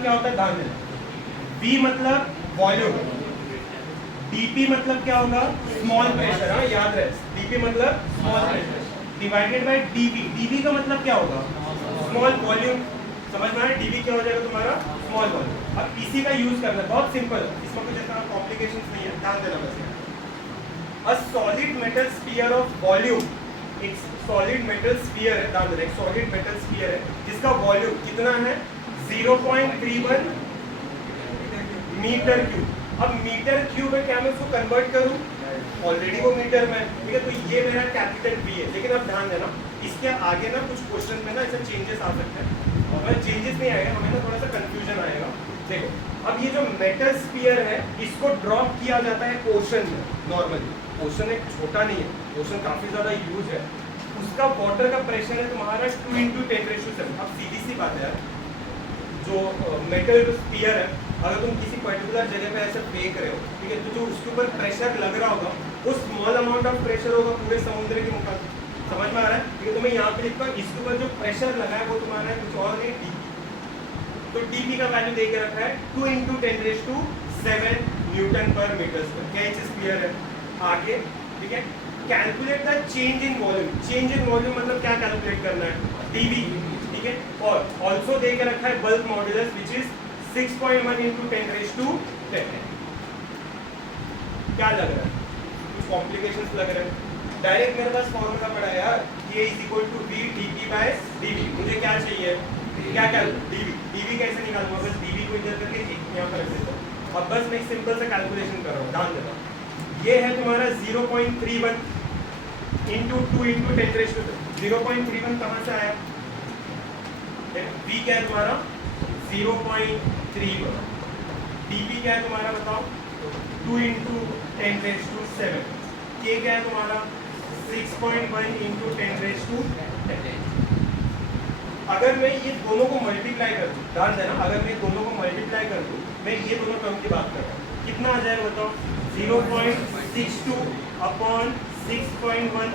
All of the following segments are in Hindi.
मतलब क्या होता है, ध्यान देना। V मतलब वॉल्यूम, dP मतलब क्या होगा, स्मॉल प्रेशर, हाँ याद रहे, dP मतलब small pressure divided by dV। dV का मतलब क्या होगा, स्मॉल वॉल्यूम। समझ में आया, dV क्या हो जाएगा तुम्हारा, स्मॉल वॉल्यूम। अब इसी का यूज करना है, बहुत सिंपल, इसमें कुछ ऐसा कॉम्प्लिकेशंस नहीं है, ध्यान देना बस। A solid metal sphere of volume, एक solid metal sphere है, ध्यान देना, एक solid metal sphere है जिसका वॉल्यूम कितना है, 0.31 मीटर क्यूब। अब मीटर क्यूब है, क्या मैं उसको कन्वर्ट करूं, ऑलरेडी वो मीटर में, ठीक है, तो ये मेरा कैपिटल V है। लेकिन अब ध्यान देना, इसके आगे ना कुछ क्वेश्चन में ना ऐसे चेंजेस आ सकते हैं, और मैं चेंजेस नहीं आएगा, हमें ना थोड़ा सा कंफ्यूजन आएगा। देखो, अब ये जो मेटल स्फीयर है इसको ड्रॉप किया जाता है ओशन में नॉर्मली। ओशन एक छोटा नहीं है, ओशन काफी ज्यादा यूज है। उसका वाटर का प्रेशर है तुम्हारा 2 × 10⁻⁷। अब सीधी सी बात है यार, जो मेटल स्फीयर है, अगर तुम किसी पर्टिकुलर जगह पे ऐसे फेंक रहे हो, ठीक है, तो जो उसके ऊपर प्रेशर लग रहा होगा वो स्मॉल अमाउंट ऑफ प्रेशर होगा पूरे समुद्र के मुकाबले। समझ में आ रहा है, ठीक है, तो मैं यहाँ पे लिखता हूँ, इसके ऊपर जो प्रेशर लगा है वो तुम्हारा है कुछ और नहीं, dP। तो dP का वैल्यू दे के रखा है 2 × 10⁷ न्यूटन पर मीटर स्क्वायर। क्या इस स्फीयर है, आगे, ठीक है, calculate the change in volume. Change in volume मतलब क्या कैलकुलेट करना है, dV, ठीक है, और ऑल्सो दे के रखा है बल्क मॉड्यूलस विच इज 6.1 × 10⁻10। क्या लग रहा है, कुछ कॉम्प्लिकेशंस लग रहे हैं, डायरेक्ट मेरे पास फॉर्मूला पड़ा है यार, K = V dP/dV। मुझे क्या चाहिए, क्या dV कैसे निकालूंगा, बस dV को इधर करके यहाँ पर रख देता हूँ। अब बस मैं सिंपल से कैलकुलेशन कर रहा हूँ, ध्यान देना। ये है तुम्हारा 0.31 × 2 × 10⁻⁷। 0.31 कहाँ से आया, V क्या है तुम्हारा 0.31, dP क्या है तुम्हारा बताओ 2 × 10⁻⁷, K क्या है तुम्हारा 6.1 × 10⁻10। अगर मैं ये दोनों को मल्टीप्लाई कर दूं, ध्यान देना, अगर मैं दोनों को मल्टीप्लाई कर दूं, मैं ये दोनों टर्म की बात कर रहा हूँ, कितना आ जाएगा बताओ, 0.62 अपॉन 6.1,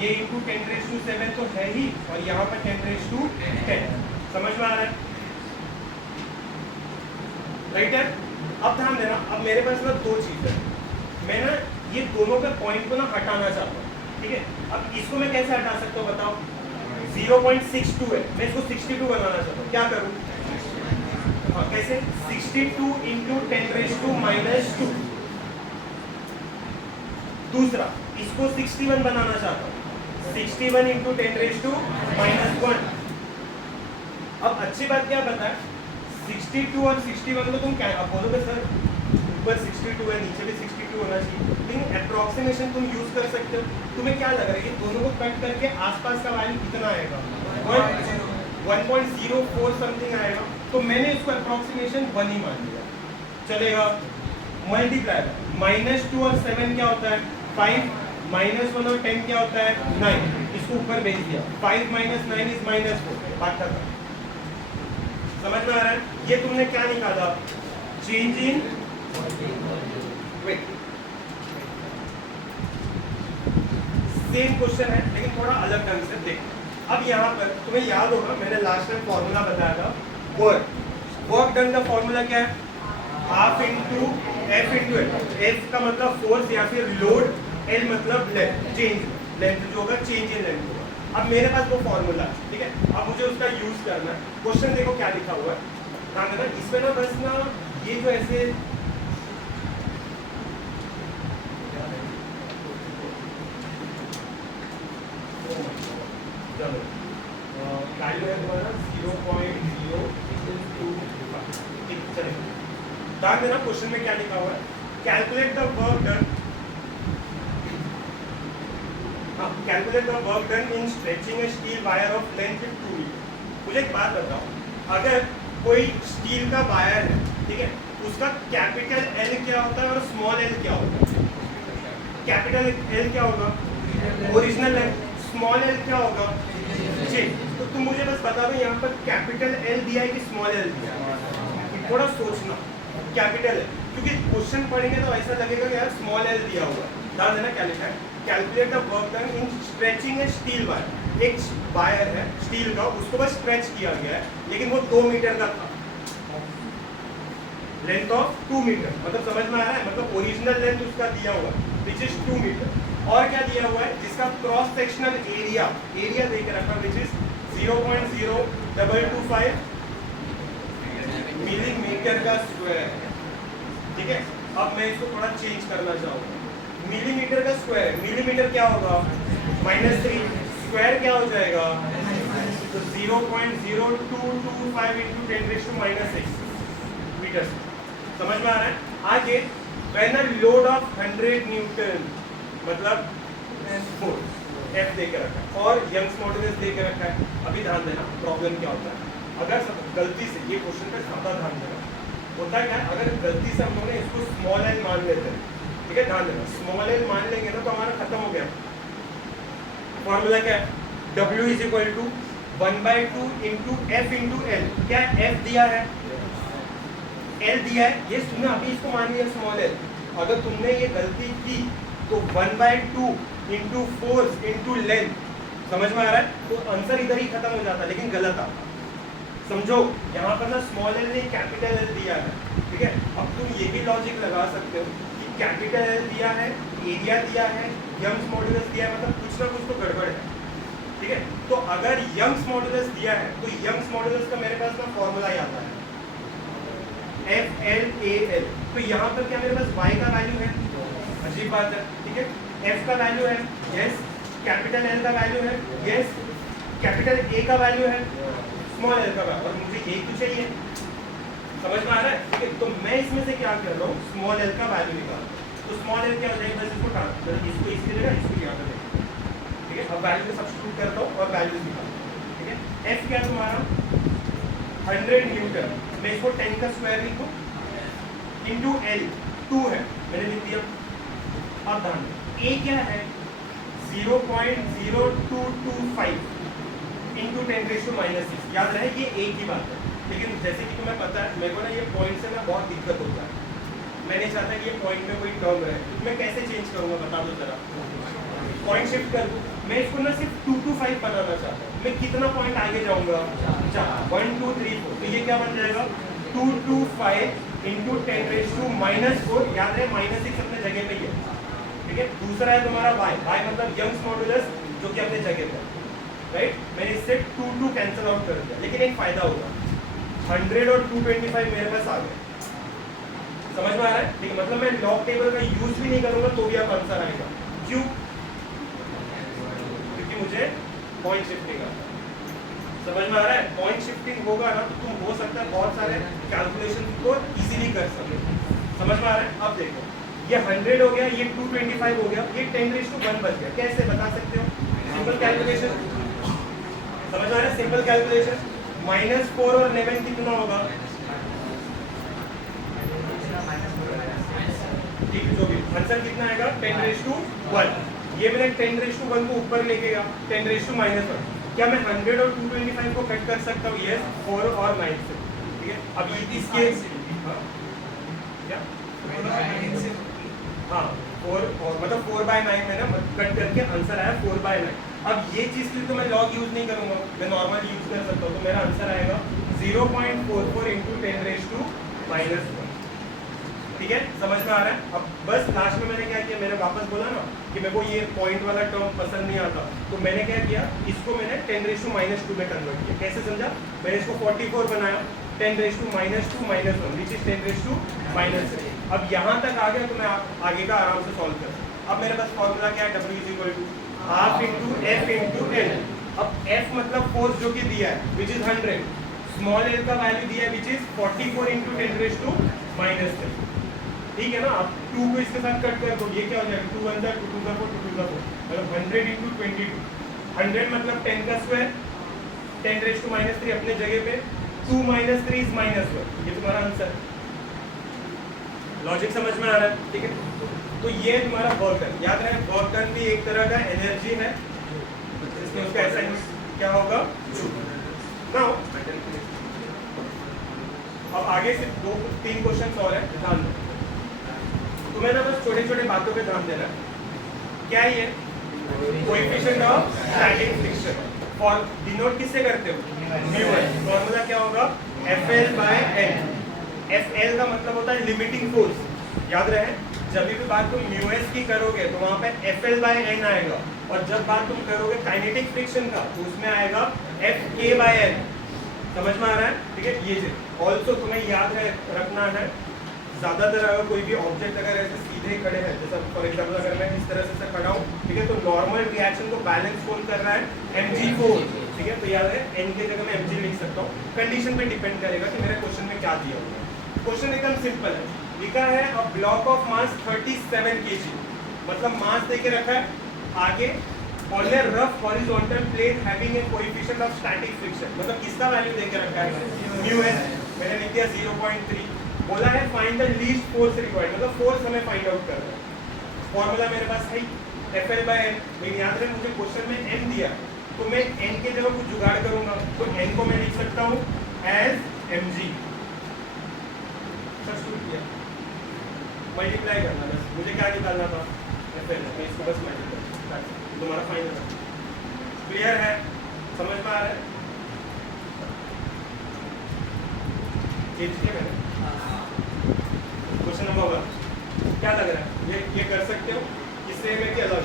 ये × 10⁻7 तो है ही, और यहाँ पर 10⁻10। समझ में आ रहा है, राइट है। अब ध्यान देना, अब मेरे पास ना दो चीज़ है, मैं ना ये दोनों के पॉइंट को ना हटाना चाहता हूँ, ठीक है। अब इसको मैं कैसे हटा सकता हूँ बताओ, 0.62 है, मैं इसको 62 बनाना चाहता हूँ, क्या करूँ, हाँ कैसे, 62 × 10⁻²। दूसरा, इसको 61 बनाना चाहता हूँ, 61 × 10⁻1। अब अच्छी बात क्या पता है, 62 और 61 को तुम क्या, आप बोलोगे सर ऊपर 62 है नीचे भी 62 होना चाहिए, लेकिन अप्रोक्सीमेशन तुम यूज कर सकते हो। तुम्हें क्या लग रहा है, ये दोनों को कट करके आसपास का वैल्यू कितना आएगा, 1.04 समथिंग आएगा, तो मैंने इसको अप्रोक्सीमेशन 1 ही मान लिया, चलेगा। मल्टीप्लाई -2 और 7 क्या होता है 5, -1 और 10 क्या होता है 9, इसको ऊपर भेज दिया, 5 - 9 इज -4, बात खत्म। समझ में आ रहा है, ये तुमने क्या निकाला, change in weight. Same question है लेकिन थोड़ा अलग ढंग से देखो। अब यहाँ पर तुम्हें याद होगा मैंने लास्ट टाइम फॉर्मूला बताया था, वर्क डन का फॉर्मूला क्या है, half into F into F का मतलब फोर्स या फिर लोड, एल मतलब लेंथ, चेंज लेंथ जो होगा, चेंज इन लेंथ होगा। अब मेरे पास वो फॉर्मूला है, ठीक है, अब मुझे उसका यूज करना है। क्वेश्चन देखो क्या लिखा हुआ है, ध्यान देना, इसमें ना बस ना ये जो ऐसे वैल्यू है तुम्हारा 0.025, चलेगा। ध्यान देना क्वेश्चन में क्या लिखा हुआ है, calculate the work done, calculate the work done in stretching a steel wire of length 2 metre. मुझे एक बात बताओ, अगर कोई स्टील का वायर है, ठीक है, उसका कैपिटल एल क्या होता है और स्मॉल एल क्या होता है, कैपिटल एल क्या होगा ओरिजिनल लेंथ, स्मॉल एल क्या होगा जी। तो तुम मुझे बस बता दो यहाँ पर कैपिटल एल दिया है कि स्मॉल एल दिया है, थोड़ा सोचना, कैपिटल एल, क्योंकि क्वेश्चन पढ़ेंगे तो ऐसा लगेगा कि यार स्मॉल एल दिया हुआ है। ध्यान देना क्या लिखा है, calculate the work done in stretching a steel wire, एक वायर है स्टील का, उसको बस स्ट्रेच किया गया है, लेकिन वो 2 मीटर का था, लेंथ ऑफ 2 मीटर, मतलब समझ में आ रहा है, मतलब ओरिजिनल लेंथ उसका दिया हुआ विच इज 2 मीटर, और क्या दिया हुआ है जिसका क्रॉस सेक्शनल एरिया दे के रखा विच इज 0.0225 मिलीमीटर का स्क्वायर है। ठीक है, अब मैं इसको थोड़ा चेंज करना चाहूँगा, मिलीमीटर का स्क्वायर, मिलीमीटर क्या होगा -3, स्क्वायर क्या हो जाएगा, तो 0.0225 इंटू 10⁻⁻⁶ मीटर। समझ में आ रहा है? आगे when a load of 100 Newton, मतलब फोर्स F दे के रखा है और यंग्स मॉडुलस दे के रखा है। अभी ध्यान देना प्रॉब्लम क्या होता है, अगर गलती से ये क्वेश्चन पे ज्यादा ध्यान देना, होता है क्या, अगर गलती से हम लोग इसको स्मॉल एल मान लेते हैं, ठीक है, ध्यान देना, स्मॉल एल मान लेंगे ना तो हमारा खत्म हो गया। फॉर्मूला क्या है, W is equal to 1/2 into F into L. क्या F दिया है, L दिया है, ये तुमने अभी इसको मान लिया स्मॉल एल। अगर तुमने ये गलती की तो 1/2 इंटू फोर्स इंटू लेंथ, समझ में आ रहा है, तो आंसर इधर ही खत्म हो जाता, लेकिन गलत आता। समझो यहाँ पर ना स्मॉल एल ने कैपिटल एल दिया है, ठीक है, अब तुम ये भी लॉजिक लगा सकते हो कि कैपिटल एल दिया है, एरिया दिया है, यंग्स मॉडुलस दिया है, मतलब कुछ ना कुछ तो गड़बड़ है। ठीक है, तो अगर यंग्स मॉडुलस दिया है तो यंग्स मॉडुलस का मेरे पास ना फॉर्मूला ही आता है FLAL। तो यहाँ पर क्या मेरे पास y का वैल्यू है, अजीब बात है, ठीक है, f का वैल्यू है, यस, कैपिटल L का वैल्यू है, यस, कैपिटल A का वैल्यू है, स्मॉल l का वैल्यू, और मुझे यही तो चाहिए। समझ में आ रहा है? ठीक है, तो मैं इसमें से क्या कर रहा हूँ, स्मॉल l का वैल्यू निकाल, तो स्मॉल l क्या हो जाएगा, बस इसको इसकी जगह इसको यहाँ पे देखें, ठीक है, अब वैल्यू को सब्स्टिट्यूट करता हूँ और वैल्यूज निकाल, ठीक है, f क्या तुम्हारा 100 न्यूटन, मैं इसको 10 का स्क्वायर लिखूं इंटू L 2 है, मैंने लिख दिया। अब ध्यान A क्या है 0.0225 इंटू 10⁻⁻⁶, याद रहे ये A की बात है, लेकिन जैसे कि तुम्हें पता है मेरे को ना ये पॉइंट से ना बहुत दिक्कत होता है, मैं नहीं चाहता कि ये पॉइंट में कोई टर्म रहे, तो मैं कैसे चेंज करूंगा बता दो जरा, पॉइंट शिफ्ट कर दूं, मैं इसको ना सिर्फ 2 to 5 बनाना चाहता हूँ, मैं कितना पॉइंट आगे जाऊंगा 1 2 3 4, तो ये क्या बन जाएगा 2 to 5 इंटू 10⁻⁻⁴, याद है -6 अपने जगह पे ही है, ठीक है। दूसरा है तुम्हारा y मतलब यंग्स मॉडुलस जो कि अपने जगह पे, राइट, मैंने इससे 2 2 कैंसिल आउट कर दिया, लेकिन एक फायदा होगा 100 और 225 मेरे पास आ गए। समझ में आ रहा है? ठीक है, मतलब मैं लॉग टेबल का यूज भी नहीं करूंगा तो भी आप आंसर आएगा, क्यों, क्योंकि मुझे पॉइंट शिफ्टिंग आता है। समझ में आ रहा है? पॉइंट शिफ्टिंग होगा ना तो तुम हो सकता है बहुत सारे कैलकुलेशन को इजीली कर सके। समझ में आ रहा है? अब देखो ये 100 हो गया, ये 225 हो गया, ये 10⁻1 बच गया, कैसे बता सकते हो, सिंपल कैलकुलेशन, समझ में आ रहा है, सिंपल कैलकुलेशन, -4 और 11 कितना होगा, ठीक है, जो भी आंसर कितना आएगा 10⁻1, ये मैंने 10⁻1 को ऊपर लेके गया 10⁻⁻1, क्या मैं 100 और 225 को कट कर सकता हूँ, यस, 4 और 9 से, ठीक है। अब ये इसके क्या हाँ 4 और मतलब 4/9 में ना कट करके आंसर आया 4/9। अब ये चीज के लिए तो मैं लॉग यूज नहीं करूंगा, मैं नॉर्मल यूज कर सकता हूँ, तो मेरा आंसर आएगा 0.44 इंटू 10⁻⁻1, ठीक है, समझ में आ रहा है। अब बस लास्ट में मैंने क्या किया, मैंने वापस बोला ना कि मेरे को ये पॉइंट वाला टर्म पसंद नहीं आता, तो मैंने क्या किया, इसको मैंने 10⁻2 में कन्वर्ट किया, कैसे समझा, मैंने इसको 44 बनाया, 10⁻2 - 2 - 1 विच इज 10⁻⁻3। अब यहाँ तक आ गया तो मैं आगे का आराम से सॉल्व कर सकता। अब मेरे पास फॉर्मूला क्या है, W = ½ into F into L। अब F मतलब फोर्स जो कि दिया है विच इज 100, स्मॉल l का वैल्यू दिया है विच इज 44 इंटू 10⁻⁻3, ठीक है ना। अब 2 को इसके साथ कट कर दो, ये क्या हो जाएगा 2 1 2 2 4 2 2 4, मतलब 100 इंटू 22, 100 मतलब 10 का स्क्वायर, 10⁻⁻3 अपने जगह पे, 2 - 3 is -1, ये तुम्हारा आंसर। लॉजिक समझ में आ रहा है? ठीक है, तो ये तुम्हारा वर्क डन, याद रहे वर्क डन भी एक तरह का एनर्जी है, इसमें उसका ऐसा क्या होगा ना। अब आगे से 2-3 क्वेश्चन और है, ध्यान दो, तुम्हें ना बस छोटे छोटे बातों पे ध्यान देना है। क्या ये coefficient of static friction, denote किससे करते हो? Mu S. फॉर्मूला क्या होगा? FL by N। FL का मतलब होता है लिमिटिंग फोर्स, याद रहे। जब भी बात तुम म्यू एस की करोगे तो वहां पे FL by N आएगा, और जब बात तुम करोगे काइनेटिक फ्रिक्शन का तो उसमें आएगा FK by N। समझ में आ रहा है? ठीक है। ये ऑल्सो तुम्हें याद है रखना है, ज्यादातर अगर कोई भी ऑब्जेक्ट अगर ऐसे सीधे खड़े हैं, जैसे फॉर एग्जाम्पल अगर मैं इस तरह से खड़ा हूँ, ठीक है, तो नॉर्मल रिएक्शन को बैलेंस कौन कर रहा है? mg force. ठीक है, तो याद है n की जगह मैं mg लिख सकता हूँ। कंडीशन पे डिपेंड करेगा कि मेरे क्वेश्चन में क्या दिया हुआ है। क्वेश्चन एकदम सिंपल है, लिखा है a block of mass 37 kg, मतलब मास देके रखा है आगे, on A rough horizontal plate having a coefficient of static friction, मतलब किसका वैल्यू देके रखा है? Mu S. मैंने लिख दिया 0.3। बोला है find the least force required, मतलब फोर्स हमें फाइंड आउट करना है। फॉर्मूला मेरे पास है FL by N। लेकिन याद रहे मुझे क्वेश्चन में n दिया, तो मैं n के जगह कुछ जुगाड़ करूंगा, तो n को मैं लिख सकता हूं एज mg। सब्स्टिट्यूट किया, मल्टीप्लाई करना, बस मुझे क्या निकालना था? FL। मैं इसको बस मल्टीप्लाई, तुम्हारा फाइनल है। क्लियर है? समझ में आ रहा है? चेंज किया मैंने। क्वेश्चन नंबर 1 क्या लग रहा है? ये कर सकते हो? इससे में क्या अलग?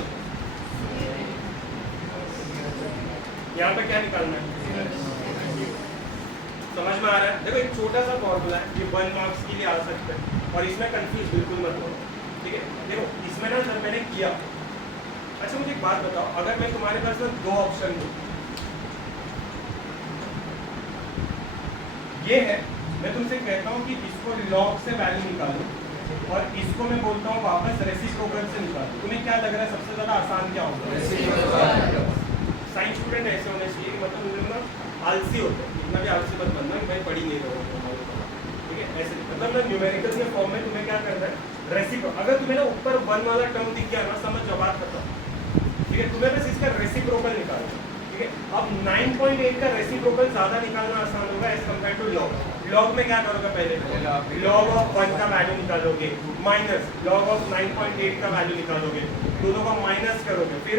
यहाँ पे क्या निकालना है? समझ में आ रहा है? देखो एक छोटा सा फॉर्मूला है, ये 1 मार्क्स के लिए आ सकता है, और इसमें कंफ्यूज बिल्कुल मत हो। ठीक है, देखो इसमें ना जब मैंने किया, अच्छा मुझे एक बात बताओ, अगर मैं तुम्हारे पास ना 2 ऑप्शन दूं, ये है, मैं तुमसे कहता हूँ कि इसको लॉग से वैल्यू निकालो, और इसको मैं बोलता हूँ वापस रेसिप्रोकल से निकालो, तुम्हें क्या लग रहा है सबसे ज्यादा आसान क्या होगा? साइंस स्टूडेंट ऐसे होने चाहिए कि मतलब उन्हें ना आलसी होते हैं, इतना भी आलसी मत बनना कि भाई पढ़ी नहीं रहो। ठीक है, ऐसे मतलब ना न्यूमेरिकल के फॉर्म में तुम्हें क्या करना है? रेसिप्रोकल। अगर तुम्हें ना ऊपर 1 वाला टर्म दिख गया ना, समझ जाओ बात खत्म। ठीक है, तुम्हें बस इसका रेसिप्रोकल निकालना है। ठीक है, अब 9.8 का रेसिप्रोकल ज्यादा निकालना आसान होगा as compare to log. Log में क्या करोगे? पहले लॉग ऑफ 1 का वैल्यू निकालोगे, माइनस लॉग ऑफ 9.8 का वैल्यू निकालोगे, दोनों का माइनस करोगे, फिर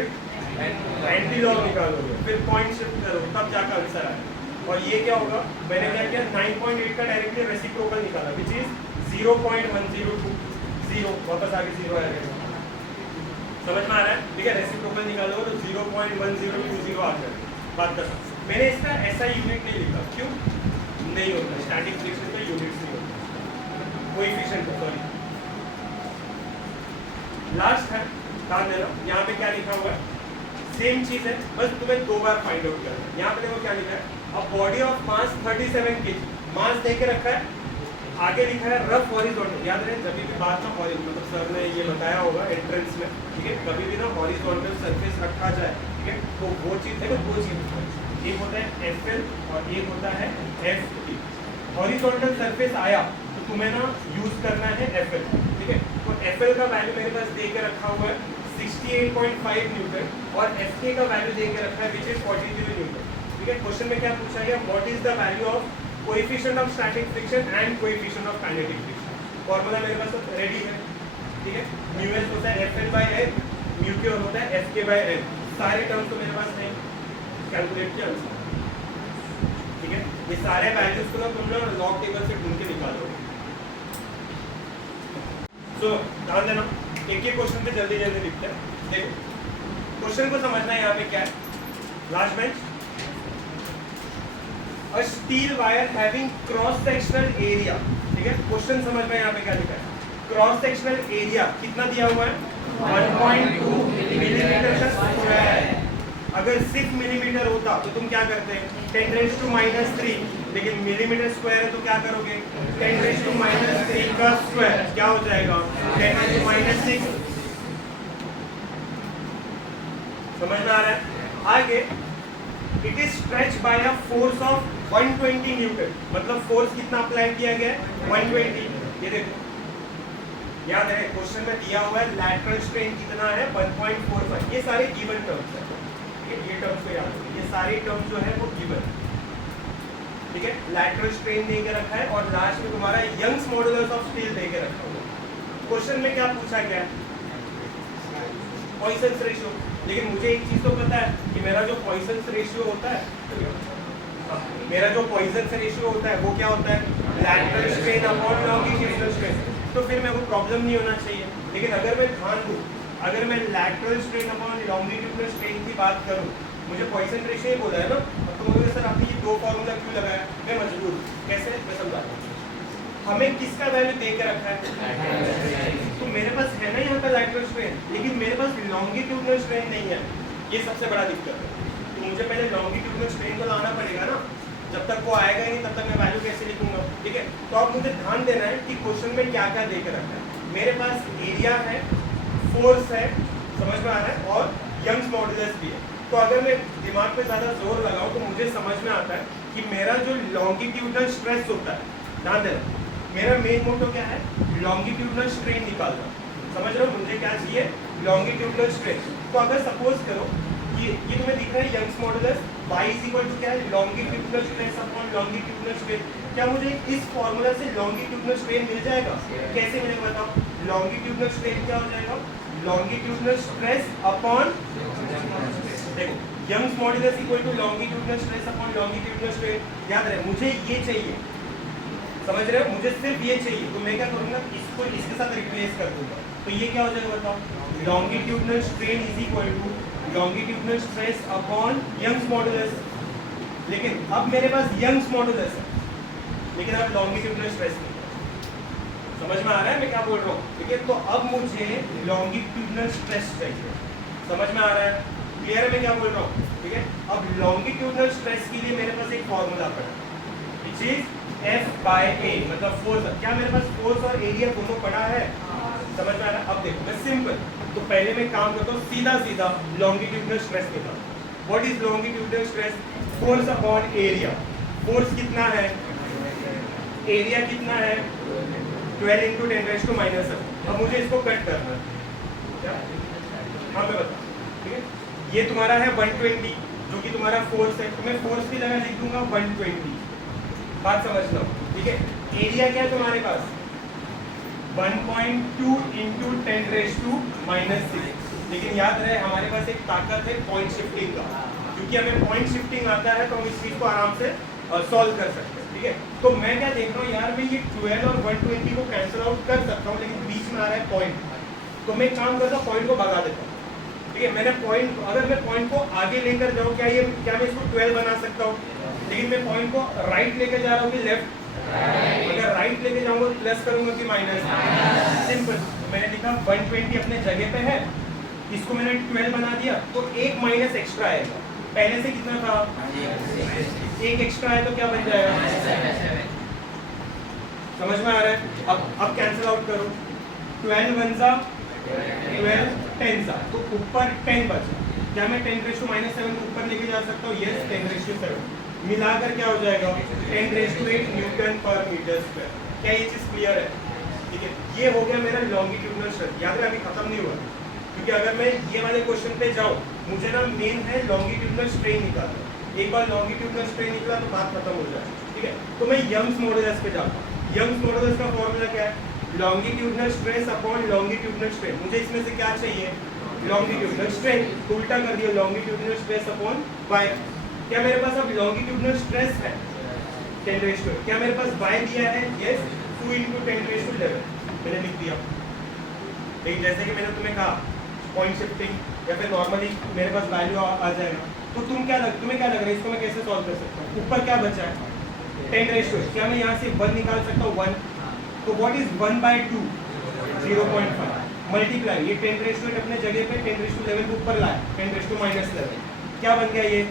एंटी लॉग निकालोगे, फिर पॉइंट शिफ्ट करोगे, तब जाकर आंसर आएगा। और ये क्या होगा? मैंने क्या किया? 9.8 का डायरेक्टली रेसिप्रोकल निकाला, विच इज 0.1020, वापस आगे 0 आएगा। समझ में आ रहा है? ठीक है, रेसिप्रोकल निकालोगे तो 0.1020 आ जाएगा। बात कर, मैंने इसका ऐसा यूनिट नहीं लिखा, क्यों नहीं होता? स्टैटिक फ्रिक्शन का यूनिट नहीं होता, कोएफिशिएंट का, सॉरी। लास्ट है, ध्यान देना, यहाँ पे क्या लिखा हुआ है? सेम चीज है, बस तुम्हें 2 बार फाइंड आउट करना है। यहाँ पे देखो क्या लिखा है? A body of mass 37 kg, मास देके रखा है, आगे लिखा है रफ हॉरिजॉन्टल। याद रहे जब भी बात ना मतलब सर ने ये बताया होगा एंट्रेंस में, ठीक है, कभी भी ना हॉरिजॉन्टल सरफेस रखा जाए, ठीक है, तो वो चीज देखो, 2 चीज, एक होता है FL और एक होता है FT। हॉरिजॉन्टल सरफेस आया तो तुम्हें ना यूज करना है FL। ठीक है, तो FL का वैल्यू मेरे पास दे के रखा हुआ है 68.5 न्यूटन, और FK का वैल्यू दे के रखा है विच इज 43 न्यूटन। ठीक है, क्वेश्चन में क्या पूछा गया? What is the value of coefficient of static friction and coefficient of kinetic friction? Formula मेरे पास रेडी है। ठीक है, म्यू एस होता है FL by N, mu Q होता है FK by N। सारे टर्म्स तो मेरे पास हैं, कैलकुलेट किया आंसर। ठीक है, ये सारे वैल्यूज को ना तुम लोग लॉग टेबल से ढूंढ के निकालोगे। सो ध्यान देना, एक ही क्वेश्चन पे जल्दी जल्दी लिखते हैं। देखो क्वेश्चन को समझना है, यहाँ पे क्या है? Last bench, a steel wire having cross sectional area। ठीक है, क्वेश्चन समझ में यहाँ पे क्या लिखा है? क्रॉस सेक्शनल एरिया कितना दिया हुआ है? 1.2 मिलीमीटर स्क्वायर। अगर सिर्फ मिलीमीटर होता तो तुम क्या करते हैं? 10⁻³ लेकिन मिलीमीटर स्क्वायर है तो क्या करोगे? 10⁻³ का स्क्वायर क्या हो जाएगा? 10⁻⁶। समझ में आ रहा है? आगे it is stretch by a force of 120 newton, मतलब फोर्स कितना अप्लाई किया गया है? 120। ये देखो याद है क्वेश्चन में दिया हुआ है लैटरल स्ट्रेन कितना है? 1.45। ये सारे गिवन टर्म्स हैं, ये टर्म्स को याद रखिए, ये सारे टर्म्स जो है वो गिवन है। ठीक है, लैटरल स्ट्रेन दे के रखा है और लास्ट में तुम्हारा यंग्स मॉडुलस ऑफ स्टील दे के रखा हुआ है। क्वेश्चन में क्या पूछा गया है? पॉइसन्स रेशियो। लेकिन मुझे एक चीज तो पता है कि मेरा जो पॉइसन्स रेशियो होता है, मेरा जो पॉइसन्स रेशियो होता है वो क्या होता है, lateral strain upon longitudinal strain. तो फिर मेरे को प्रॉब्लम नहीं होना चाहिए। लेकिन अगर मैं ध्यान दूँ, अगर मैं lateral strain upon longitudinal strain की बात करूँ, मुझे पॉइसन रेशियो ही बोला है ना, अब तो मुझे सर आपने ये दो फॉर्मूला क्यों लगाया, मैं मजबूर हूँ। कैसे, मैं समझा रहा हूँ। हमें किसका वैल्यू दे के रखा है, तो मेरे पास है ना यहाँ पे लैटरल स्ट्रेन, लेकिन मेरे पास लॉन्गिट्यूडिनल स्ट्रेन नहीं है। ये सबसे बड़ा दिक्कत है। तो मुझे पहले लॉन्गिट्यूडिनल स्ट्रेन को लाना पड़ेगा ना, जब तक वो आएगा ही नहीं तब तक मैं वैल्यू कैसे लिखूंगा। ठीक है, तो अब मुझे ध्यान देना है कि क्वेश्चन में क्या क्या दे के रखा है। मेरे पास एरिया है, फोर्स है, समझ में आ रहा है, और यंग्स मॉडुलस भी है। तो अगर मैं दिमाग पे ज़्यादा जोर लगाऊं तो मुझे समझ में आता है कि मेरा जो लॉन्गिट्यूडनल स्ट्रेस होता है, ध्यान देना, मेरा मेन मोटो क्या है, लॉन्गिट्यूडनल स्ट्रेन निकालना। समझ रहे हो, मुझे क्या चाहिए, लॉन्गिट्यूडनल स्ट्रेन। तो अगर सपोज करो ये तुम्हें दिख रहा है Young's modulus, y is equal to क्या है, longitudinal stress upon longitudinal strain. क्या मुझे इस फॉर्मूला से लॉन्गिट्यूडनल स्ट्रेन मिल जाएगा? कैसे मिलेगा बताओ? लॉन्गिट्यूडनल स्ट्रेन क्या हो जाएगा, लॉन्गिट्यूडनल स्ट्रेस अपॉन, देखो Young's modulus equal to longitudinal stress upon longitudinal strain. याद रहे मुझे ये चाहिए, समझ रहे हो, मुझे सिर्फ ये चाहिए। तो मैं क्या करूंगा, इसको इसके साथ रिप्लेस कर दूंगा। तो ये क्या हो जाएगा बताओ, longitudinal strain is equal to longitudinal stress upon Young's modulus. लेकिन अब मेरे पास यंग्स मॉडुलस है, लेकिन अब लॉन्गिट्यूडनल स्ट्रेस नहीं है। समझ में आ रहा है मैं क्या बोल रहा हूँ? ठीक है, तो अब मुझे लॉन्गिट्यूडनल स्ट्रेस चाहिए। समझ में आ रहा है, क्लियर है मैं क्या बोल रहा हूँ? ठीक है, अब लॉन्गिट्यूडनल स्ट्रेस के लिए मेरे पास एक फॉर्मूला पड़ा, विच इज F/A, मतलब फोर्स। क्या मेरे पास फोर्स और एरिया दोनों पड़ा है? समझ में आ रहा है? अब देखो मैं सिंपल, तो पहले मैं काम करता हूँ, सीधा सीधा लॉन्गिट्यूडनल स्ट्रेस निकालता। What is longitudinal stress? Force upon area. Force कितना है, एरिया कितना है, 12 × 10⁻⁻⁷। अब मुझे इसको कट करना है, क्या? हाँ मैं बता, ठीक है, ये तुम्हारा है 120 जो कि तुम्हारा फोर्स है, तो मैं फोर्स की जगह लिख दूंगा 120। बात समझ लो, ठीक है। एरिया क्या है तुम्हारे पास, 1.2 × 10⁻⁻⁶। लेकिन याद रहे हमारे पास एक ताकत है पॉइंट शिफ्टिंग का, क्योंकि हमें पॉइंट शिफ्टिंग आता है तो हम इस चीज को आराम से सॉल्व कर सकते हैं। ठीक है, तो मैं क्या देख रहा हूँ यार, मैं ये 12 और 120 को कैंसिल आउट कर सकता हूँ, लेकिन बीच में आ रहा है पॉइंट। तो मैं काम करता हूँ, पॉइंट को भगा देता हूँ। ठीक है, मैंने पॉइंट, अगर मैं पॉइंट को आगे लेकर जाऊँ, क्या मैं इसको 12 बना सकता हूँ? लेकिन मैं पॉइंट को राइट लेकर जा रहा हूँ कि लेफ्ट? अगर राइट लेके जाऊंगा तो प्लस करूंगा कि माइनस? सिंपल, मैंने लिखा 120 अपने जगह पे है, इसको मैंने 12 बना दिया, तो एक माइनस एक्स्ट्रा आएगा। पहले से कितना था, एक एक्स्ट्रा है, तो क्या बन जाएगा? समझ में आ रहा है? अब कैंसिल आउट करो, 12 × 1 = 12, 10 सा, तो ऊपर 10 बचा। क्या मैं 10⁻⁷ को ऊपर लेके जा सकता हूँ? यस, 10⁻⁷। मिलाकर क्या हो जाएगा, 10⁸ Nm/m²। क्या ये चीज क्लियर है? ठीक है, ये हो गया मेरा लॉन्गिट्यूडनल स्ट्रेस। याद है अभी खत्म नहीं हुआ, क्योंकि अगर मैं ये वाले क्वेश्चन पे जाऊँ, मुझे ना मेन है लॉन्गिट्यूडनल स्ट्रेन निकालना। एक बार लॉन्गिट्यूडनल स्ट्रेन निकला तो बात खत्म हो जाए। ठीक है, तो मैं यंग्स मॉडुलस पे जाता हूँ। यंग्स मॉडुलस का फॉर्मूला क्या है, longitudinal stress upon longitudinal strain. मुझे इसमें से क्या चाहिए, लॉन्गिट्यूडनल स्ट्रेन। तो उल्टा कर दिया, लॉन्गिट्यूडनल स्ट्रेस अपॉन y। क्या मेरे पास अब लॉन्गिट्यूडनल स्ट्रेस है 10⁻²? क्या मेरे पास y दिया है? यस, 2 × 10⁻11 मैंने लिख दिया। लेकिन जैसे कि मैंने तुम्हें कहा, पॉइंट शिफ्टिंग या फिर नॉर्मली मेरे पास वैल्यू आ जाएगा। तो तुम्हें क्या लग रहा है, इसको मैं कैसे सॉल्व कर सकता हूँ? ऊपर क्या बचा है, 10⁻²। क्या मैं यहाँ से 1 निकाल सकता हूँ? 1। तो व्हाट इज 1/2? 0.5 मल्टीप्लाई, ये 10⁻² अपने जगह पे 10⁻11 को ऊपर लाया, 10⁻⁻11। क्या बन गया ये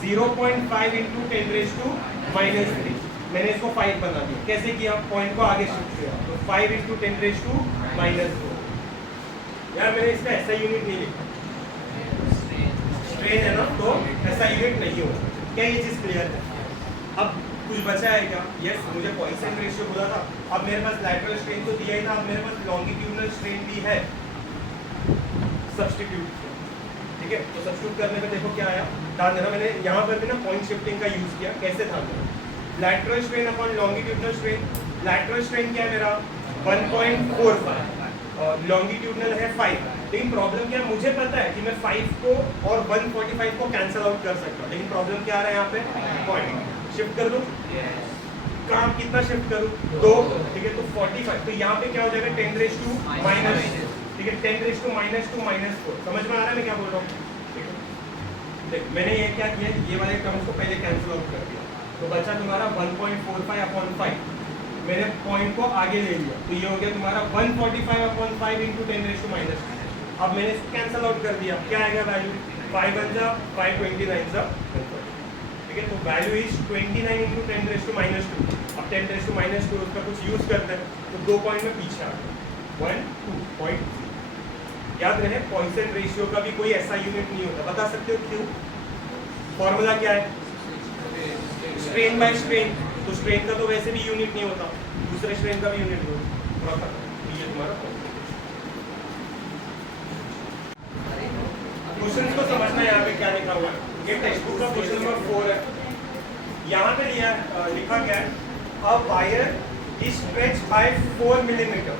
0.5 × 10⁻⁻3। मैंने इसको 5 बना दिया। कैसे किया, पॉइंट को आगे शिफ्ट किया, तो 5 × 10⁻⁻4। यार मैंने इसका ऐसा यूनिट नहीं लिखा, स्ट्रेन है ना, तो ऐसा यूनिट नहीं होगा। क्या ये चीज क्लियर है? अब कुछ बचा है क्या? यस, मुझे पॉइसन रेशियो बोला था, अब मेरे पास लैटरल स्ट्रेन तो दिया ही था, अब मेरे पास लॉन्गिट्यूडनल स्ट्रेन भी है। सब्स्टिट्यूट, ठीक है, तो सब्स्टिट्यूट करने पे देखो क्या आया, ध्यान देना, मैंने यहाँ पर भी ना पॉइंट शिफ्टिंग का यूज किया। कैसे ध्यान देना, lateral strain upon longitudinal strain. Lateral strain क्या है मेरा, 1.45, और लॉन्गिट्यूडनल है 5, लेकिन प्रॉब्लम क्या है, मुझे पता है कि मैं 5 को और 145 को कैंसिल आउट कर सकता हूँ, लेकिन प्रॉब्लम क्या आ रहा है यहाँ पे, पॉइंट शिफ्ट कर दूँ, काम कितना शिफ्ट करूँ, 2, ठीक है, तो 45, तो यहाँ पे क्या हो जाएगा 10 रेज़ टू माइनस, ठीक है, 10 रेज़ टू माइनस 2 माइनस 4, समझ में आ रहा है मैं क्या बोल रहा हूँ। देख मैंने ये क्या किया, ये वाले टर्म्स को पहले कैंसिल आउट कर दिया, तो बचा तुम्हारा 1.45 अपॉन 5, मैंने पॉइंट को आगे ले लिया, तो ये हो गया तुम्हारा 145 upon 5 into 10 raise to minus 2, अब मैंने इसको कैंसिल आउट कर दिया, क्या आएगा वैल्यू, 5 1 जा 5 29 जा, ठीक है, तो value is 29 into 10 raise to minus 2, अब 10 रेज़ टू माइनस 2 उसका कुछ यूज करते हैं, तो 2 पॉइंट में पीछे आ गया 1 2 पॉइंट। याद रहे पॉइसन रेशियो का भी कोई ऐसा यूनिट नहीं होता, बता सकते हो क्यों, फॉर्मूला क्या है, स्ट्रेन बाय स्ट्रेन, तो स्ट्रेन का तो वैसे भी यूनिट नहीं होता, दूसरे स्ट्रेन का भी यूनिट नहीं होता, ये तुम्हारा क्वेश्चन को समझना है। यहाँ पे क्या लिखा हुआ है, ये टेक्स्ट बुक का क्वेश्चन नंबर 4 है, यहाँ पे लिखा गया है a wire is stretch by 4 millimetre.